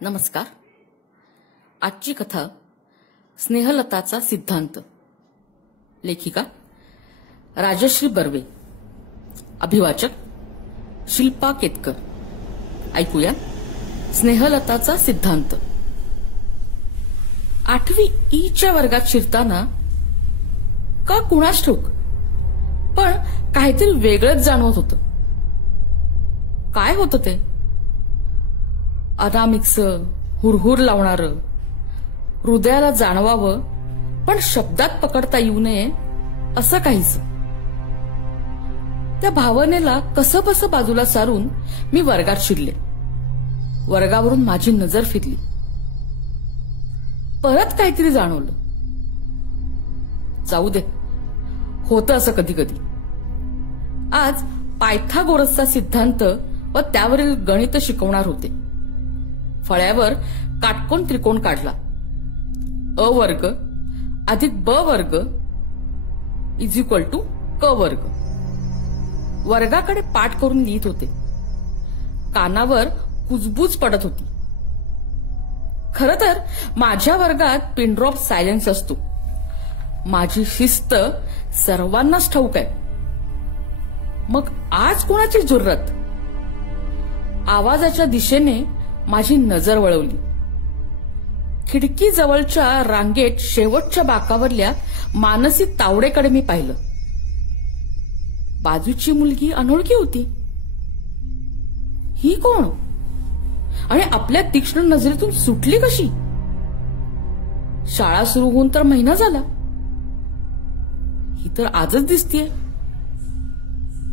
नमस्कार. आजची कथा स्नेहलताचा सिद्धांत. लेखिका राजश्री बर्वे. अभिवाचक शिल्पा केतकर. ऐकूया स्नेहलताचा सिद्धांत. 8वी ईच्या वर्गात शिरताना का कुणास ठाऊक पण काहीतरी वेगळंच जाणवत होतं. काय होतं ते? अनामिकस हुरहुर लावणारं, हृदयाला जाणवावं पण शब्दात पकडता येऊ नये असं काहीच. त्या भावनेला कसंबसं बाजूला सारून मी वर्गात शिरले. वर्गावरून माझी नजर फिरली. परत काहीतरी जाणवलं. जाऊ दे, होतं असं कधी कधी. आज पायथागोरसचा सिद्धांत व त्यावरील गणित शिकवणार होते. फळ्यावर काटकोन त्रिकोण काढला. अ वर्ग अधिक ब वर्ग इज इक्वल टू क वर्ग. वर्गाकडे पाठ करून लिहित होते. कानावर कुजबूज पडत होती. खर तर माझ्या वर्गात पिनड्रॉप सायलेन्स असतो. माझी शिस्त सर्वांनाच ठाऊक आहे. मग आज कोणाची जुर्रत? आवाजाच्या दिशेने माझी नजर वळवली. खिडकी जवळच्या रांगेत शेवटच्या बाकावरल्या मानसी तावडेकडे मी पाहिलं. बाजूची मुलगी अनोळखी होती. ही कोण आणि आपल्या तीक्ष्ण नजरेतून सुटली कशी? शाळा सुरू होऊन तर महिना झाला. ही तर आजच दिसतीये.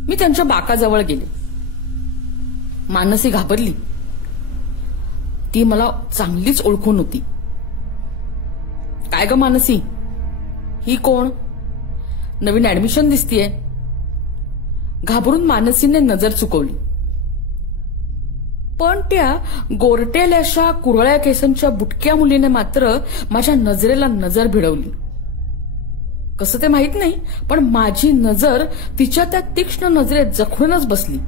मी त्यांच्या बाकाजवळ गेले. मानसी घाबरली. ती मला चांगलीच ओळखून होती. काय ग मानसी, ही कोण? नवीन ऍडमिशन दिसतीये. घाबरून मानसीने नजर चुकवली. पण त्या गोरटेल्याशा कुरळ्या केसांच्या बुटक्या मुलीने मात्र माझ्या नजरेला नजर भिडवली. कसं ते माहित नाही, पण माझी नजर तिच्या त्या तीक्ष्ण नजरेत जखडूनच बसली.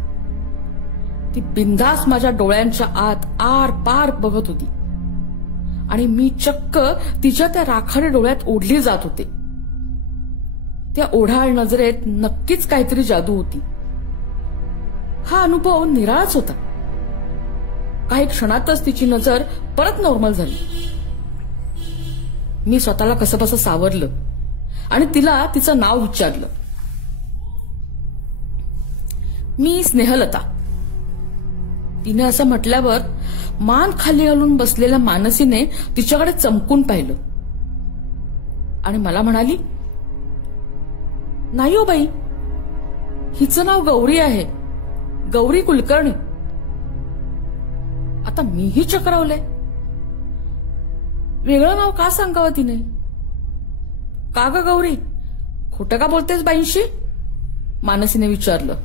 ती बिंदास माझ्या डोळ्यांच्या आत आर पार बघत होती आणि मी चक्क तिच्या त्या राखाडे डोळ्यात ओढली जात होते. त्या ओढाळ नजरेत नक्कीच काहीतरी जादू होती. हा अनुभव निराळाच होता. काही क्षणातच तिची नजर परत नॉर्मल झाली. मी स्वतःला कसंबसं सावरलं आणि तिला तिचं नाव विचारलं. मी स्नेहलता. तिने असं म्हटल्यावर मान खाली घालून बसलेल्या मानसीने तिच्याकडे चमकून पाहिलं आणि मला म्हणाली, नाही हो बाई, हिचं नाव गौरी आहे, गौरी कुलकर्णी. आता मीही चक्रावलंय. वेगळं नाव का सांगावं तिने? का ग गौरी, खोटं का बोलतेस बाईंशी? मानसीने विचारलं.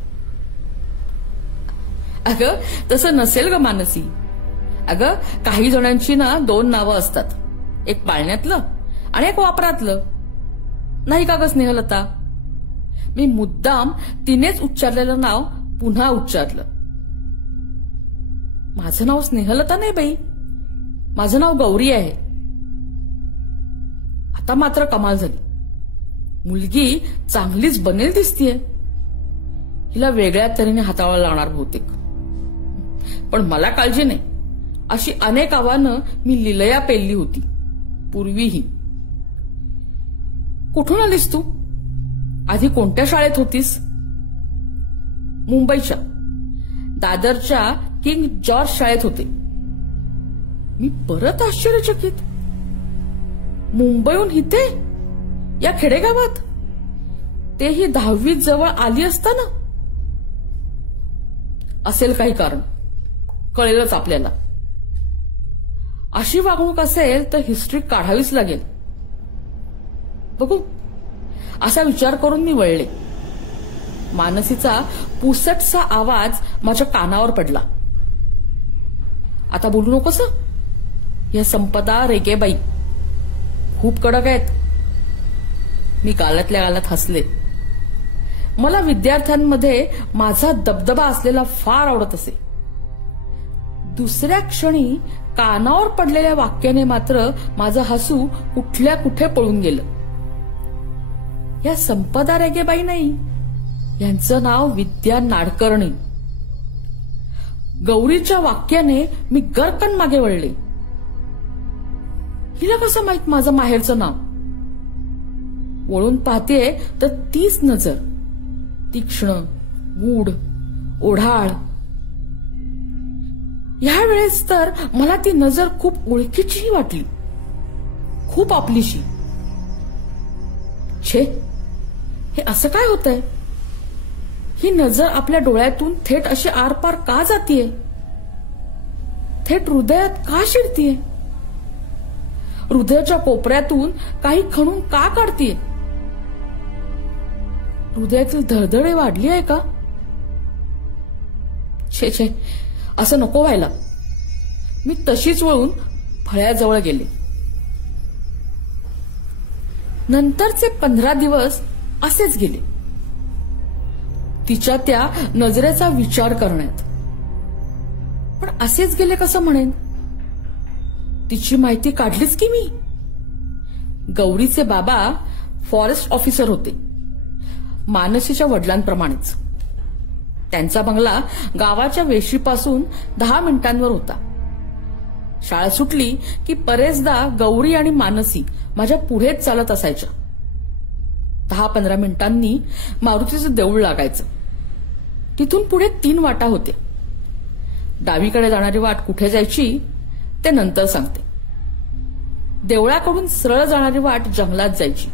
अगं तसं नसेल ग मानसी. अगं काही जणांची ना 2 नावं असतात. एक पाळण्यातलं आणि एक वापरातलं. नाही का ग स्नेहलता? मी मुद्दाम तिनेच उच्चारलेलं नाव पुन्हा उच्चारलं. माझं नाव स्नेहलता नाही बाई, माझं नाव गौरी आहे. आता मात्र कमाल झाली. मुलगी चांगलीच बनेल दिसतीये. हिला वेगळ्या तऱ्हेने हाताळायला लागणार बहुतेक. पण मला काळजी नाही. अशी अनेक आव्हानं मी लीलया पेलली होती पूर्वीही. कुठून आलीस तू? आधी कोणत्या शाळेत होतीस? मुंबईच्या दादरच्या किंग जॉर्ज शाळेत होते. मी परत आश्चर्यचकित. मुंबईहून इथे या खेडेगावात, तेही 10वी जवळ आली असताना? असेल काही कारण, कळेलच आपल्याला. अशी वागणूक असेल तर हिस्ट्री काढावीच लागेल. बघू, असा विचार करून मी वळले. मानसीचा पुसटसा आवाज माझ्या कानावर पडला. आता बोलू नकोस. या संपदा रेगेबाई खूप कडक आहेत. मी गालातल्या गालात हसले. मला विद्यार्थ्यांमध्ये माझा दबदबा असलेला फार आवडत असे. दुसऱ्या क्षणी कानावर पडलेल्या वाक्याने मात्र माझं हसू कुठल्या कुठे पळून गेलं. या संपदा रेगेबाई नाही, यांचं नाव विद्या नाडकर्णी. गौरीच्या वाक्याने मी गरकन मागे वळले. हिला कसं माहित माझं माहेरचं नाव? वळून पाहतेय तर तीच नजर, तीक्ष्ण, गूढ, ओढाळ. ह्या वेळेस तर मला ती नजर खूप ओळखीचीही वाटली, खूप आपलीशी. छे, हे असं काय होतंय? ही नजर आपल्या डोळ्यातून थेट अशी आरपार का जातीये? थेट हृदयात का शिरतीये? हृदयाच्या कोपऱ्यातून काही खणून का काढतीये? हृदयातील धडधडे वाढली आहे का? छे छे, असं नको व्हायला. मी तशीच वळून फळ्याजवळ गेले. नंतरचे 15 दिवस असेच गेले, तिच्या त्या नजरेचा विचार करण्यात. पण असेच गेले कसं म्हणेन? तिची माहिती काढलीच की मी. गौरीचे बाबा फॉरेस्ट ऑफिसर होते, मानसीच्या वडिलांप्रमाणेच. त्यांचा बंगला गावाच्या वेशीपासून 10 मिनिटांवर होता. शाळा सुटली की बरेचदा गौरी आणि मानसी माझ्या पुढेच चालत असायच्या. 10-15 मिनिटांनी मारुतीचं देऊळ लागायचं. तिथून पुढे 3 वाटा होत्या. डावीकडे जाणारी वाट कुठे जायची ते नंतर सांगते. देवळाकडून सरळ जाणारी वाट जंगलात जायची.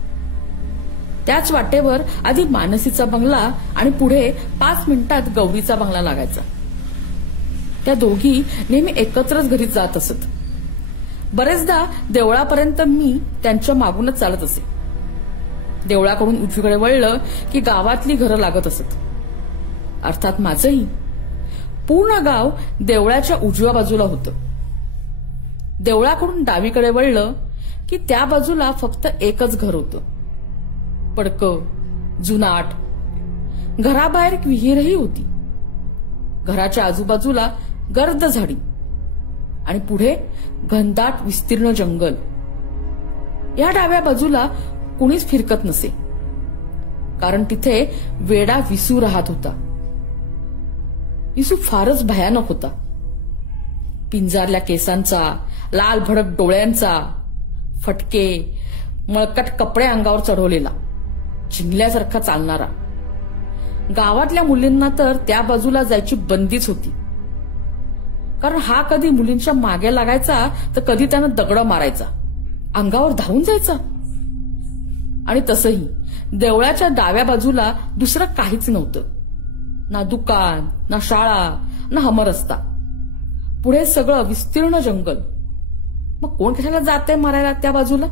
त्याच वाटेवर आधी मानसीचा बंगला आणि पुढे 5 मिनिटात गौरीचा बंगला लागायचा. त्या दोघी नेहमी एकत्रच घरी जात असत. बरेचदा देवळापर्यंत मी त्यांच्या मागूनच चालत असे. देवळाकडून उजवीकडे वळलं की गावातली घरं लागत असत. अर्थात माझंही. पूर्ण गाव देवळाच्या उजव्या बाजूला होतं. देवळाकडून डावीकडे वळलं की त्या बाजूला फक्त एकच घर होतं, पडकं, जुनाट. घराबाहेर एक विहीरही होती. घराच्या आजूबाजूला गर्द झाडी आणि पुढे घनदाट विस्तीर्ण जंगल. या डाव्या बाजूला कुणीच फिरकत नसे, कारण तिथे वेडा विसू राहत होता. विसू फारच भयानक होता. पिंजारल्या केसांचा, लाल भडक डोळ्यांचा, फटके, मळकट कपडे अंगावर चढवलेला, चिंगल्यासारखा चालणारा. गावातल्या मुलींना तर त्या बाजूला जायची बंदीच होती, कारण हा कधी मुलींच्या मागे लागायचा तर कधी त्यानं दगड मारायचा, अंगावर धावून जायचा. आणि तसंही देवळाच्या डाव्या बाजूला दुसरं काहीच नव्हतं. ना दुकान, ना शाळा, ना हमरस्ता. पुढे सगळं विस्तीर्ण जंगल. मग कोण कशाला जाते मारायला त्या बाजूला?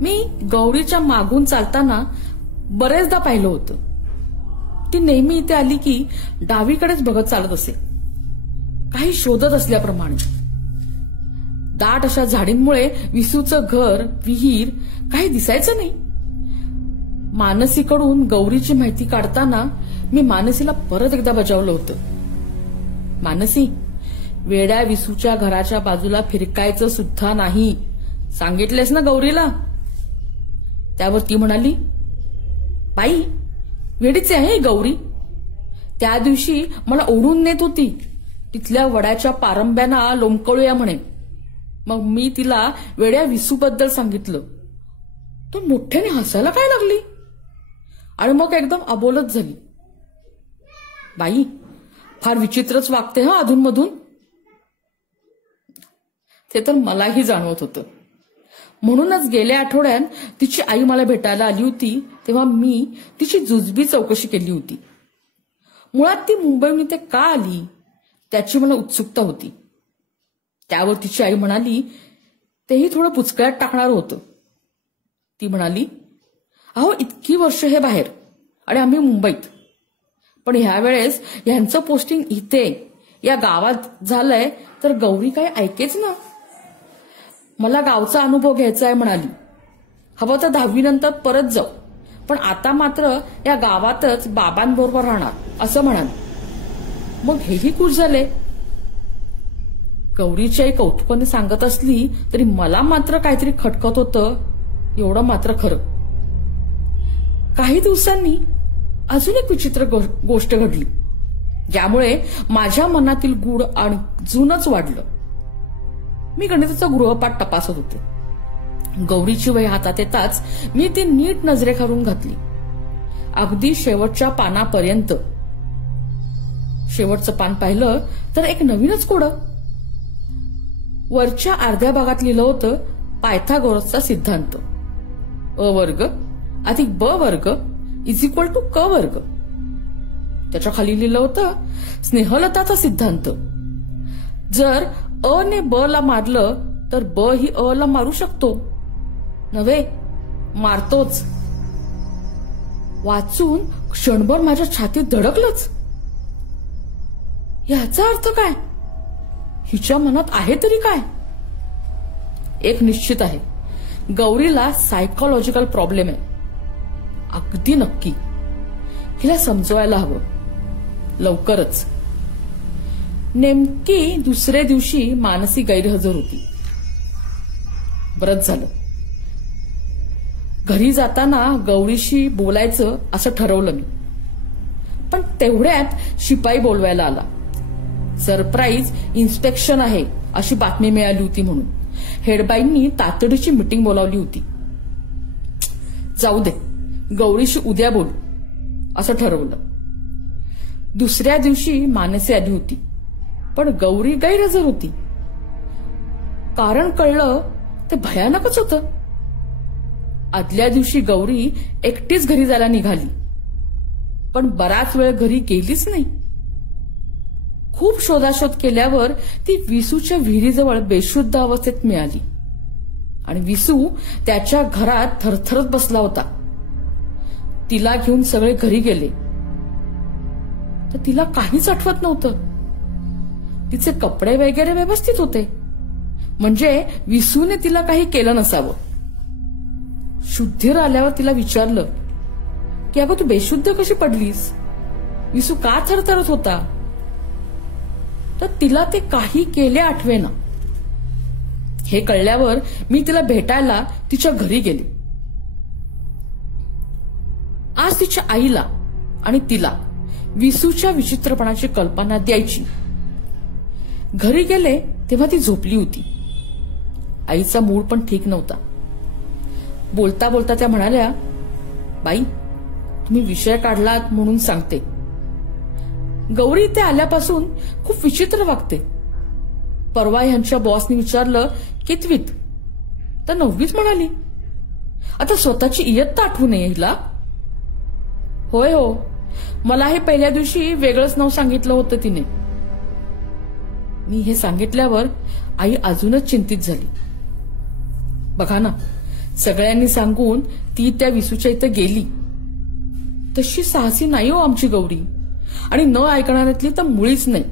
मी गौरीच्या मागून चालताना बरेचदा पाहिलं होतं. ती नेहमी इथे आली की डावीकडेच बघत चालत असे, काही शोधत असल्याप्रमाणे. दाट अशा झाडींमुळे विसूचं घर, विहीर काही दिसायचं नाही. मानसीकडून गौरीची माहिती काढताना मी मानसीला परत एकदा बजावलं होतं. मानसी, वेड्या विसूच्या घराच्या बाजूला फिरकायचं सुद्धा नाही, सांगितलेस ना गौरीला? त्यावर ती म्हणाली, बाई वेडीचे आहे गौरी. त्या दिवशी मला ओढून नेत होती, तिथल्या वड्याच्या पारंब्यांना लोंबकळूया म्हणे. मग मी तिला वेड्या विसूबद्दल सांगितलं. तो मोठ्याने हसायला काय लागली आणि मग एकदम अबोलच झाली. बाई फार विचित्रच वागते हा अधूनमधून. ते तर मलाही जाणवत होतं. म्हणूनच गेल्या आठवड्यात तिची आई मला भेटायला आली होती तेव्हा मी तिची जुजबी चौकशी केली होती. मुळात ती मुंबईहून इथे का आली त्याची मला उत्सुकता होती. त्यावर तिची आई म्हणाली, तेही थोडं पुचकळ्यात टाकणार होतं. ती म्हणाली, अहो इतकी वर्ष हे बाहेर आणि आम्ही मुंबईत, पण ह्या वेळेस ह्यांचं पोस्टिंग इथे या गावात झालंय तर गौरी काय ऐकेच ना. मला गावचा अनुभव घ्यायचा आहे म्हणाली. हवं तर 10वी नंतर परत जाऊ, पण आता मात्र या गावातच बाबांबरोबर राहणार असं म्हणाली. मग हेही खुश झाले गौरीची आई कौतुकाने सांगत असली तरी मला मात्र काहीतरी खटकत होतं, एवढं मात्र खरं. काही दिवसांनी अजून एक विचित्र गोष्ट घडली, ज्यामुळे माझ्या मनातील गूढ अजूनच वाढलं. मी गणिताचा गृहपाठ तपासत होते. गौरीची वही हातात येताच मी ती नीट नजरेखालून घातली, अगदी शेवटच्या पानापर्यंत. शेवटचं पान पाहिलं तर एक नवीनच कोडं. वरच्या अर्ध्या भागात लिहिलं होतं पायथागोरसचा सिद्धांत, अ वर्ग अधिक ब वर्ग इज इक्वल टू क वर्ग. त्याच्या खाली लिहिलं होतं स्नेहलताचा सिद्धांत, जर अ ने ब ला मारलं तर ब ही अ ला मारू शकतो, नव्हे मारतोच. वाचून क्षणभर माझ्या छातीत धडकलंच. याचा अर्थ काय? हिच्या मनात आहे तरी काय? एक निश्चित आहे, गौरीला सायकोलॉजिकल प्रॉब्लेम आहे. अगदी नक्की. हिला समजवायला हवं लवकरच. नेमकी दुसऱ्या दिवशी मानसी गैरहजर होती. बरंच झालं. घरी जाताना गौरीशी बोलायचं असं ठरवलं मी, पण तेवढ्यात शिपाई बोलवायला आला. सरप्राईज इन्स्पेक्शन आहे अशी बातमी मिळाली होती म्हणून हेडबाईंनी तातडीची मीटिंग बोलावली होती. जाऊ दे, गौरीशी उद्या बोलू असं ठरवलं. दुसऱ्या दिवशी मानसी आली होती, पण गौरी गैरहजर होती. कारण कळलं ते भयानकच होतं. आदल्या दिवशी गौरी एकटीच घरी जायला निघाली, पण बराच वेळ घरी गेलीच नाही. खूप शोधाशोध केल्यावर ती विसूच्या विहिरीजवळ बेशुद्ध अवस्थेत मिळाली आणि विसू त्याच्या घरात थरथरत बसला होता. तिला घेऊन सगळे घरी गेले तर तिला काहीच आठवत नव्हतं. तिचे कपडे वगैरे व्यवस्थित होते, म्हणजे विसूने तिला काही केलं नसावं. शुद्धीवर आल्यावर तिला विचारलं की अगं तू बेशुद्ध कशी पडलीस? विसू का थरथरत होता? तर तिला ते काही केले आठवेना. हे कळल्यावर मी तिला भेटायला तिच्या घरी गेले. आज तिच्या आईला आणि तिला विसूच्या विचित्रपणाची कल्पना द्यायची. घरी गेले तेव्हा ती झोपली होती. आईचा मूड पण ठीक नव्हता. बोलता बोलता त्या म्हणाल्या, बाई तुम्ही विषय काढलात म्हणून सांगते, गौरी इथे आल्यापासून खूप विचित्र वागते. परवा ह्यांच्या बॉसनी विचारलं कितवीत, तर 9वीत म्हणाली. आता स्वतःची इयत्ता आठवू नये हिला. होय हो, मला हे पहिल्या दिवशी वेगळंच नाव सांगितलं होतं तिने. मी हे सांगितल्यावर आई अजूनच चिंतित झाली. बघा ना, सगळ्यांनी सांगून ती त्या विसूच्या इथं गेली. तशी साहसी नाही हो आमची गौरी, आणि न ऐकणाऱ्यातली तर मुळीच नाही.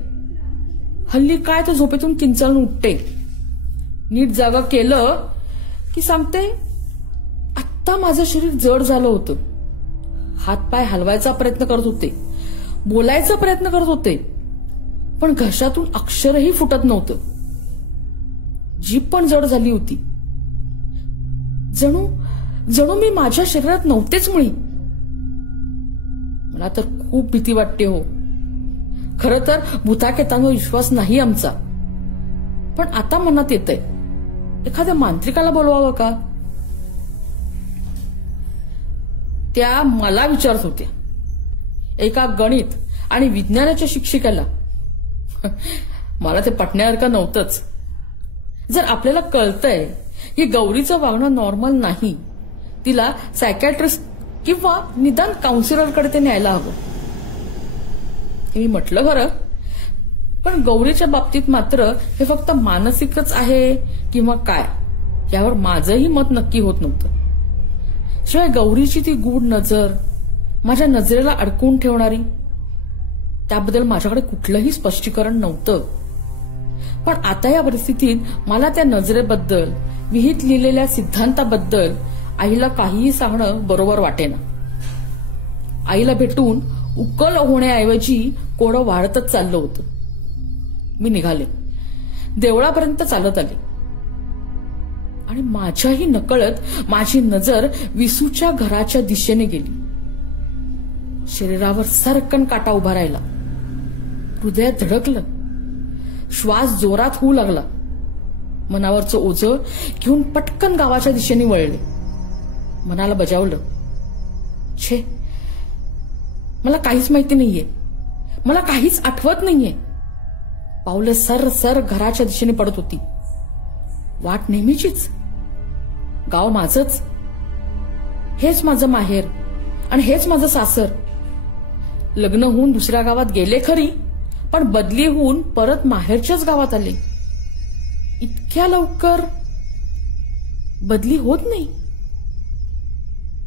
हल्ली काय तर झोपेतून किंचाळून उठते. नीट जागा केलं की सांगते, आत्ता माझं शरीर जड झालं होतं. हातपाय हलवायचा प्रयत्न करत होते, बोलायचा प्रयत्न करत होते, पण घशातून अक्षरही फुटत नव्हतं. जीभ पण जड झाली होती. जणू मी माझ्या शरीरात नव्हतेच मुळी. मला तर खूप भीती वाटते हो. खरं तर भूताकेतांवर विश्वास नाही आमचा, पण आता मनात येतंय एखाद्या मांत्रिकाला बोलवावं का. त्या मला विचारत होत्या, एका गणित आणि विज्ञानाच्या शिक्षिकेला. मला ते पटण्यासारखं नव्हतंच. जर आपल्याला कळतंय की गौरीचं वागणं नॉर्मल नाही, तिला सायकॅट्रिस्ट किंवा निदान काउन्सिलरकडे ते न्यायला हवं. हे मी म्हटलं खरं, पण गौरीच्या बाबतीत मात्र हे फक्त मानसिकच आहे किंवा काय, यावर माझंही मत नक्की होत नव्हतं. शिवाय गौरीची ती गूढ नजर, माझ्या नजरेला अडकवून ठेवणारी, त्याबद्दल माझ्याकडे कुठलंही स्पष्टीकरण नव्हतं. पण आता या परिस्थितीत मला त्या नजरेबद्दल, विहित लिहिलेल्या सिद्धांताबद्दल आईला काहीही सांगणं बरोबर वाटेना. आईला भेटून उकल होण्याऐवजी कोडं वाढतच चाललं होतं. मी निघाले. देवळापर्यंत चालत आले आणि माझ्याही नकळत माझी नजर विसूच्या घराच्या दिशेने गेली. शरीरावर सरकन काटा उभा राहिला. हृदयात धडकलं. श्वास जोरात होऊ लागला. मनावरचं ओझं घेऊन पटकन गावाच्या दिशेने वळले. मनाला बजावलं, छे, मला काहीच माहिती नाहीये, मला काहीच आठवत नाहीये. पावलं सर सर घराच्या दिशेने पडत होती. वाट नेहमीचीच. गाव माझंच. हेच माझं माहेर आणि हेच माझं सासर. लग्न होऊन दुसऱ्या गावात गेले खरी, पण बदली होऊन परत माहेरच्याच गावात आले. इतक्या लवकर बदली होत नाही.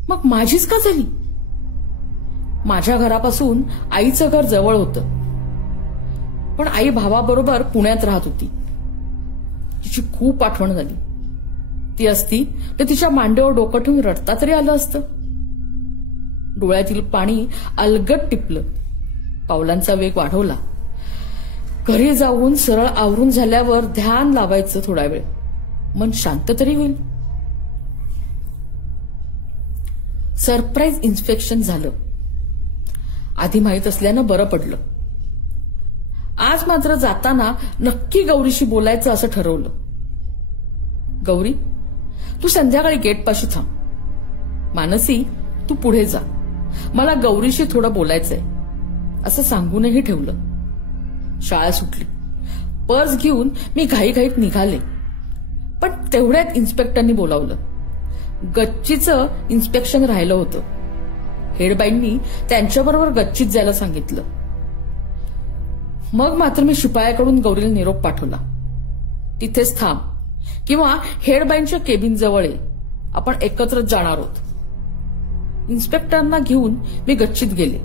मग माझीच का झाली? माझ्या घरापासून आईचं घर जवळ होतं, पण आई भावाबरोबर पुण्यात राहत होती. तिची खूप आठवण झाली. ती असती तर तिच्या मांडीवर डोकं ठेवून रडता तरी आलं असतं. डोळ्यातील पाणी अलगट टिपलं. पावलांचा वेग वाढवला. घरी जाऊन सरळ आवरून झाल्यावर ध्यान लावायचं थोडा वेळ, मन शांत तरी होईल. सरप्राईज इन्स्पेक्शन झालं. आधी माहित असल्यानं बरं पडलं. आज मात्र जाताना नक्की गौरीशी बोलायचं असं ठरवलं. गौरी, तू संध्याकाळी गेटपाशी थांब. मानसी, तू पुढे जा. मला गौरीशी थोडं बोलायचंय असं सांगूनही ठेवलं. शाळा सुटली. पर्स घेऊन मी घाईघाईत निघाले, पण तेवढ्यात इन्स्पेक्टरनी बोलावलं. गच्चीचं इन्स्पेक्शन राहिलं होतं. हेडबाईंनी त्यांच्याबरोबर गच्चीत जायला सांगितलं. मग मात्र मी शिपायाकडून गौरीला निरोप पाठवला. तिथेच थांब किंवा हेडबाईंच्या केबिन जवळ ये, आपण एकत्रच जाणार आहोत. इन्स्पेक्टरांना घेऊन मी गच्चीत गेले.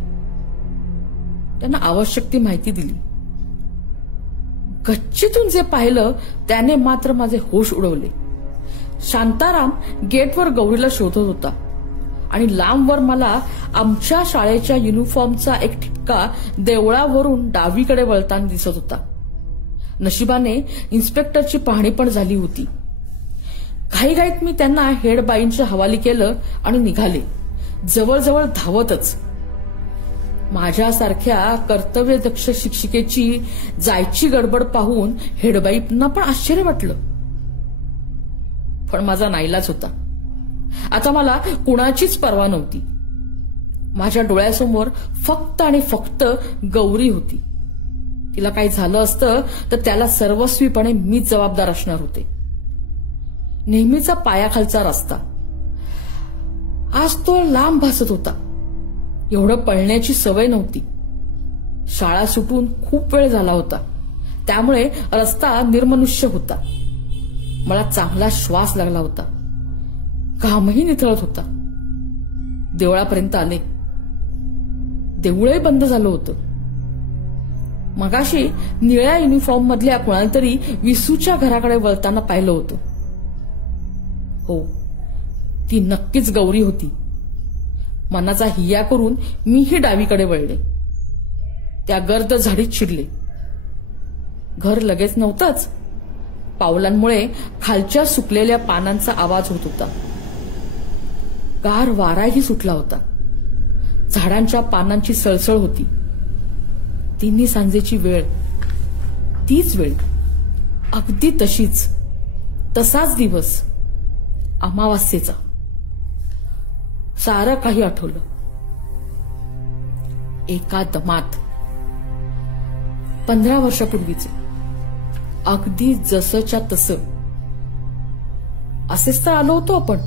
त्यांना आवश्यक ती माहिती दिली. गच्चीतून जे पाहिलं त्याने मात्र माझे होश उडवले. शांताराम गेटवर गौरीला शोधत होता आणि लांबवर मला आमच्या शाळेच्या युनिफॉर्मचा एक ठिपका देवळावरून डावीकडे वळताना दिसत होता. नशिबाने इन्स्पेक्टरची पाहणी पण झाली होती. घाईघाईत मी त्यांना हेडबाईंच्या हवाली केलं आणि निघाले, जवळजवळ धावतच. माझ्यासारख्या कर्तव्यदक्ष शिक्षिकेची जायची गडबड पाहून हेडबाईंना पण आश्चर्य वाटलं. पण माझा नाईलाज होता. आता मला कुणाचीच पर्वा नव्हती. माझ्या डोळ्यासमोर फक्त आणि फक्त गौरी होती. तिला काही झालं असतं तर त्याला सर्वस्वीपणे मीच जबाबदार असणार होते. नेहमीचा पायाखालचा रस्ता आज तो लांब भासत होता. एवढं पळण्याची सवय नव्हती. शाळा सुटून खूप वेळ झाला होता, त्यामुळे रस्ता निर्मनुष्य होता. मला चांगला श्वास लागला होता. घामही निथळत होता. देवळापर्यंत आले. देऊळही बंद झालं होतं. मगाशी निळ्या युनिफॉर्म मधल्या कुणाला तरी विसूच्या घराकडे वळताना पाहिलं होतं. हो, ती नक्कीच गौरी होती. मनाचा हिया करून मीही डावीकडे वळले. त्या गर्द झाडीत शिरले. घर लगेच नव्हतंच. पावलांमुळे खालच्या सुकलेल्या पानांचा आवाज होत होता. गार वाराही सुटला होता. झाडांच्या पानांची सळसळ होती. तिन्ही सांजेची वेळ, तीच वेळ, अगदी तशीच, तसाच दिवस, अमावास्येचा. सारं काही आठवलं एका दमात. 15 वर्षापूर्वीचे, अगदी जसंच्या तसं. असेच तर आलो होतो आपण.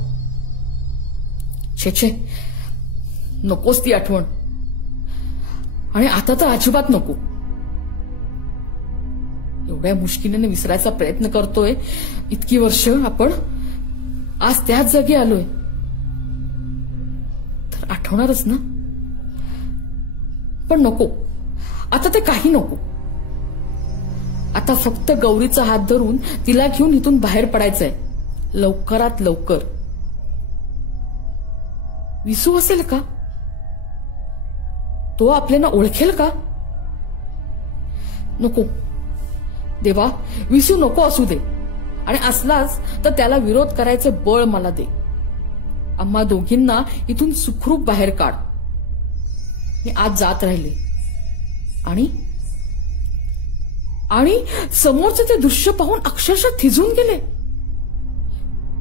छे, नकोच ती आठवण. आणि आता तर अजिबात नको. एवढ्या मुश्किलीने विसरायचा प्रयत्न करतोय. इतकी वर्ष आपण आज त्याच जागी आलोय तर आठवणारच ना. पण नको, आता ते काही नको. आता फक्त गौरीचा हात धरून तिला घेऊन इथून बाहेर पडायचंय, लवकरात लवकर. विसू असेल का? तो आपल्याला ओळखेल का? नको, देवा, विसू नको असू दे, आणि असलाच तर त्याला विरोध करायचे बळ मला दे. आम्हा दोघींना इथून सुखरूप बाहेर काढ. मी आज जात राहिले आणि आणि समोरचे ते दृश्य पाहून अक्षरशः थिजून गेले.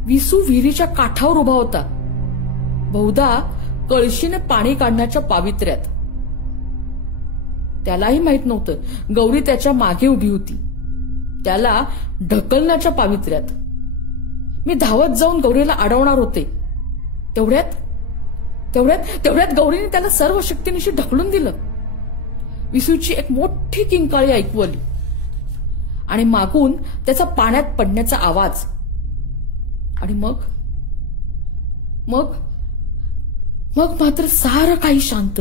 विसू विहिरीच्या काठावर उभा होता, बहुधा कळशीने पाणी काढण्याच्या पावित्र्यात. त्यालाही माहित नव्हतं गौरी त्याच्या मागे उभी होती, त्याला ढकलण्याच्या पावित्र्यात. मी धावत जाऊन गौरीला अडवणार होते, तेवढ्यात तेवढ्यात तेवढ्यात गौरीने त्याला सर्व शक्तीनिशी ढकलून दिलं. विसूची एक मोठी किंकाळी ऐकू आली आणि मागून त्याचा पाण्यात पडण्याचा आवाज. आणि मग मग मग मात्र सारं काही शांत,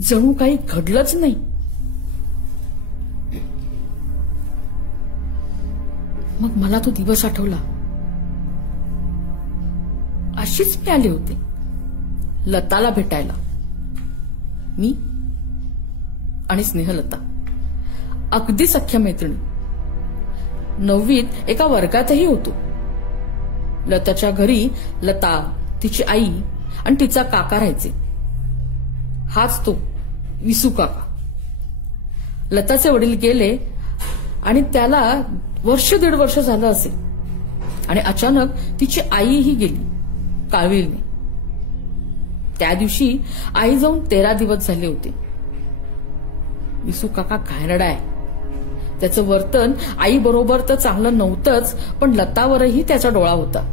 जणू काही घडलंच नाही. मग मला तो दिवस आठवला. अशीच मी आले होते लताला भेटायला, मी आणि स्नेहलता, अगदी सख्या मैत्रिणी. 9वीत एका वर्गातही होतो. लताच्या घरी लता, तिची आई आणि तिचा काका राहायचे. हाच तो विसू काका. लताचे वडील गेले आणि त्याला 1-1.5 वर्ष झालं असेल, आणि अचानक तिची आईही गेली काळवीलने. त्या दिवशी आई जाऊन 13 दिवस झाले होते. विसू काका घाणेरडा आहे. त्याचं वर्तन आई बरोबर तर चांगलं नव्हतंच, पण लतावरही त्याचा डोळा होता.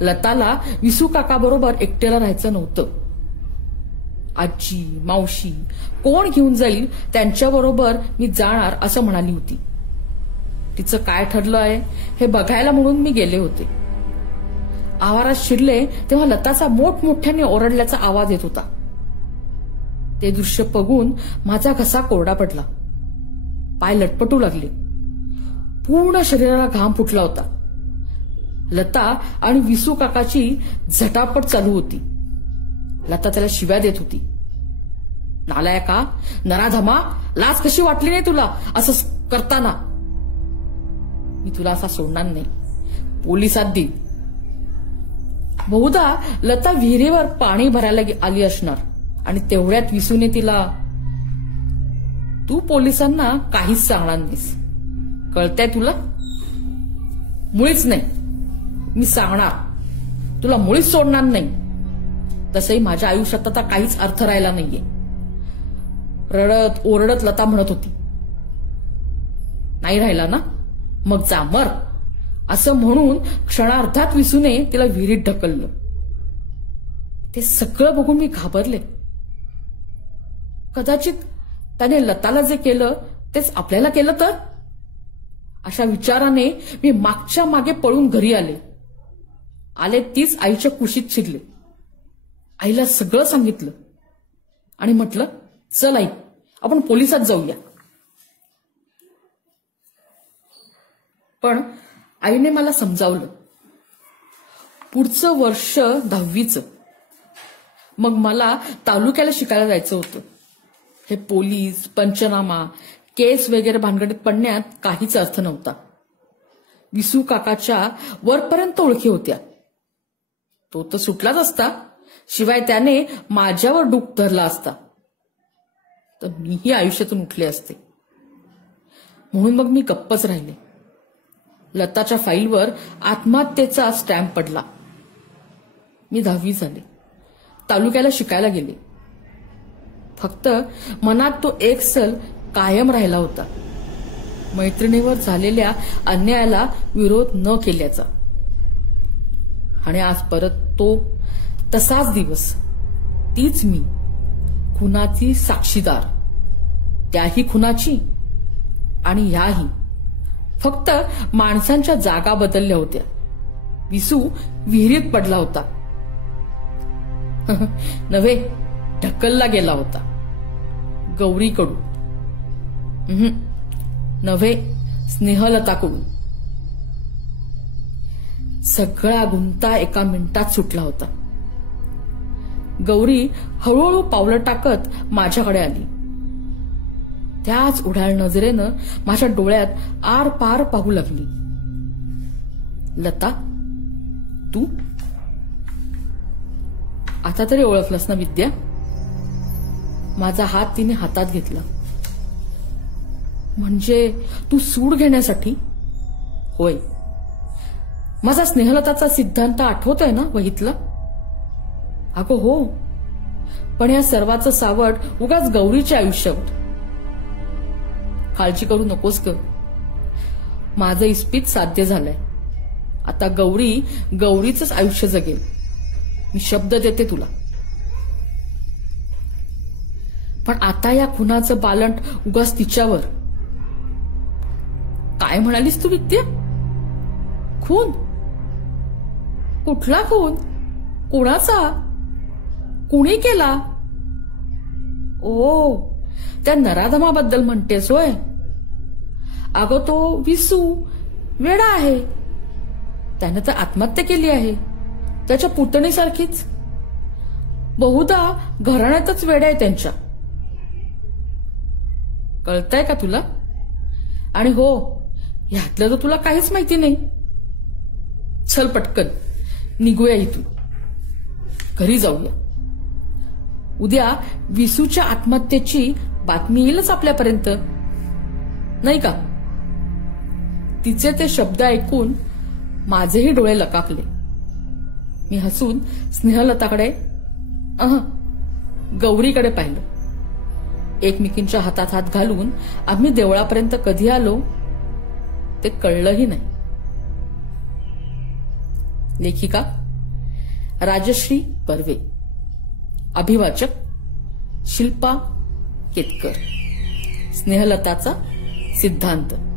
लताला विसू काका बरोबर एकट्याला राहायचं नव्हतं. आजी, मावशी कोण घेऊन जाईल त्यांच्याबरोबर मी जाणार असं म्हणाली होती. तिचं काय ठरलं आहे हे बघायला म्हणून मी गेले होते. आवारात शिरले तेव्हा लताचा मोठमोठ्याने ओरडल्याचा आवाज येत होता. ते दृश्य बघून माझा घसा कोरडा पडला, पाय लटपटू लागले, पूर्ण शरीराला घाम फुटला होता. लता आणि विसू काकाची झटापट चालू होती. लता त्याला शिव्या देत होती. नालायका, नराधमा, लाज कशी वाटली नाही तुला असं करताना? मी तुला असा सोडणार नाही, पोलिसात देईन. बहुधा लता विहिरीवर पाणी भरायला आली असणार आणि तेवढ्यात विसूने तिला, तू पोलिसांना काहीच सांगणार नाहीस, कळतंय तुला? मुळीच नाही. मी सांगणार, तुला मुळीच सोडणार नाही. तसंही माझ्या आयुष्यात आता काहीच अर्थ राहिला नाहीये. रडत ओरडत लता म्हणत होती. नाही राहिला ना, मग जा मर, असं म्हणून क्षणार्धात विसूने तिला विहिरीत ढकललं. ते सगळं बघून मी घाबरले. कदाचित त्याने लताला जे केलं तेच आपल्याला केलं तर? अशा विचाराने मी मागच्या मागे पळून घरी आले तीच आईच्या कुशीत शिरले. आईला सगळं सांगितलं आणि म्हटलं, चल आई, आपण पोलिसात जाऊया. पण आईने मला समजावलं. पुढचं वर्ष 10वीचं. मग मला तालुक्याला शिकायला जायचं होतं. हे पोलीस, पंचनामा, केस वगैरे भानगडीत पडण्यात काहीच अर्थ नव्हता. विसू काकाच्या वरपर्यंत ओळखी होत्या. तो तर सुटलाच असता, शिवाय त्याने माझ्यावर डूक धरला असता तर मीही आयुष्यातून उठले असते. म्हणून मग मी गप्पच राहिले. लताच्या फाईलवर आत्महत्येचा स्टॅम्प पडला. मी 10वी झाले, तालुक्याला शिकायला गेले. फक्त मनात तो एक सल कायम राहिला होता, मैत्रिणीवर झालेल्या अन्यायाला विरोध न केल्याचा. आणि आज परत तो तसाच दिवस, तीच मी, खुनाची साक्षीदार, त्याही खुनाची आणि ह्याही. फक्त माणसांच्या जागा बदलल्या होत्या. विसू विहिरीत पडला होता नव्हे, ढकलला गेला होता गौरीकडून. नव्हे, स्नेहलताकडून. सगळा गुंता एका मिनिटात सुटला होता. गौरी हळूहळू पावलं टाकत माझ्याकडे आली. त्याच उढाळ नजरेनं माझ्या डोळ्यात आर पार पाहू लागली. लता, तू आता तरी ओळखलंस ना विद्या? माझा हात तिने हातात घेतला. म्हणजे तू सूड घेण्यासाठी? होय. माझा स्नेहलताचा सिद्धांत आठवतोय ना वहीतला? अगं हो, पण या सर्वाचं सावट उगाच गौरीच्या आयुष्यावर. काळजी करू नकोस ग, माझं इस्पित साध्य झालंय. आता गौरीचंच आयुष्य जगेल. मी शब्द देते तुला. पण आता या खुनाचं पालंट उगाच तिच्यावर. काय म्हणालीस तू विद्या? खून? कुठला खून? कुणाचा? कुणी केला? ओ, त्या नराधमाबद्दल म्हणतेस होय? अगं तो विसू वेडा आहे. त्याने तर आत्महत्या केली आहे, त्याच्या पुतणीसारखीच. बहुधा घराण्यातच वेडा आहे त्यांच्या. कळतंय का तुला? आणि हो, ह्यातलं तर तुला काहीच माहिती नाही. चल पटकन निघूया इथून, घरी जाऊया. उद्या विसूच्या आत्महत्येची बातमी येईलच आपल्यापर्यंत, नाही का? तिचे ते शब्द ऐकून माझेही डोळे लकाकले. मी हसून स्नेहलताकडे गौरीकडे पाहिलं. एकमेकींच्या हातात हात घालून आम्ही देवळापर्यंत कधी आलो ते कळलंही नाही. लेखिका राजश्री बर्वे, अभिवाचक शिल्पा केतकर. स्नेहलताचा सिद्धांत.